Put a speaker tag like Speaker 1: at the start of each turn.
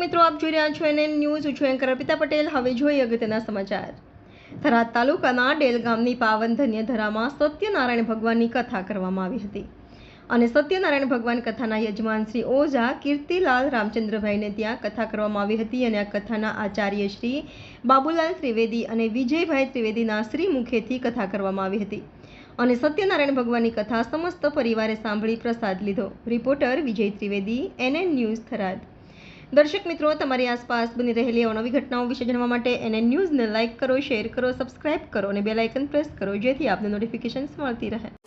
Speaker 1: મિત્રો, આપ જોઈ રહ્યા છો એને ન્યૂઝ. હું છું એન્કર પટેલ. હવે જોઈએ અગત્યના સમાચાર. થરાદ તાલુકાના ડેલ ગામની પાવન ધન્ય ધરામાં સત્યનારાયણ ભગવાનની કથા કરવામાં આવી હતી. અને સત્યનારાયણ ભગવાન કથાના યજમાન શ્રી ઓઝા કીર્તિલાલ રામચંદ્રભાઈને ત્યાં કથા કરવામાં આવી હતી અને આ કથાના આચાર્ય શ્રી બાબુલાલ ત્રિવેદી અને વિજયભાઈ ત્રિવેદીના શ્રી મુખેથી કથા કરવામાં આવી હતી. અને સત્યનારાયણ ભગવાનની કથા સમસ્ત પરિવારે સાંભળી પ્રસાદ લીધો. Reporter Vijay Trivedi, NN news Tharad. દર્શક મિત્રો, તમારી આસપાસ બની રહેલી અવનવી ઘટનાઓ વિશે જાણવા માટે એને ન્યૂઝને લાઇક કરો, શેર કરો, સબસ્ક્રાઇબ કરો અને બેલ આઇકન પ્રેસ કરો, જેથી આપને નોટિફિકેશન્સ મળતી રહે.